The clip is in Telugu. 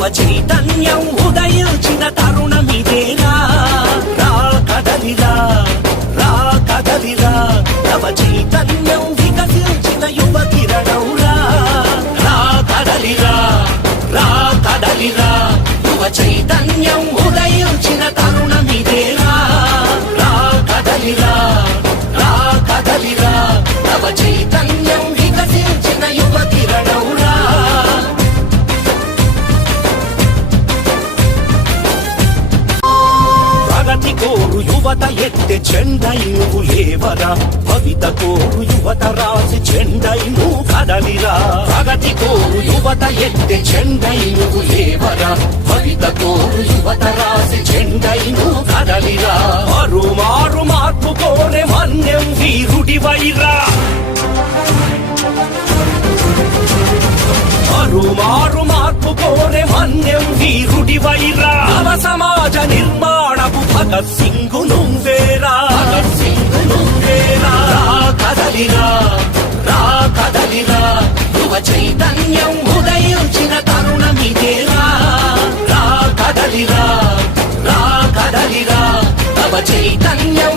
యువ చైతన్యం ఉదయించిన తరుణమిదేరా రా కదలిరా రా కదలిరా నవ చైతన్యం వికసించిన యువ కిరణం రా రా కదలిరా రా కదలిరా యువ చైతన్యం ఉదయించిన తరుణమిదేరా రా కదలిరా రా కదలిరా నవ చైతన్యం వికసించిన యువ కిరణం రా ప్రగతి కోరు యువత ఎత్తే చెండై నువ్వు లేవరా భవిత కోరు యువత రాసి చెండై నువ్వు కదలిరా ప్రగతి కోరు యువత ఎత్తే చెండై నువ్వు లేవరా భవిత కోరు యువత రాసి చెండై నువ్వు కదలిరా మారు మారు మార్పు కోరే మన్యం వీరుడి వైరా మారు మార్పు కోరే మన్యం వీరుడి వైరా నవ సమాజ నిర్మాణపు భగత్ సింగు నువ్వేరా భగత్ సింగు నువ్వేరా రా కదలిరా రా కదలిరా యువ చైతన్యం ఉదయించిన తరుణమిదేరా రా కదలిరా రా కదలిరా నవ చైతన్యం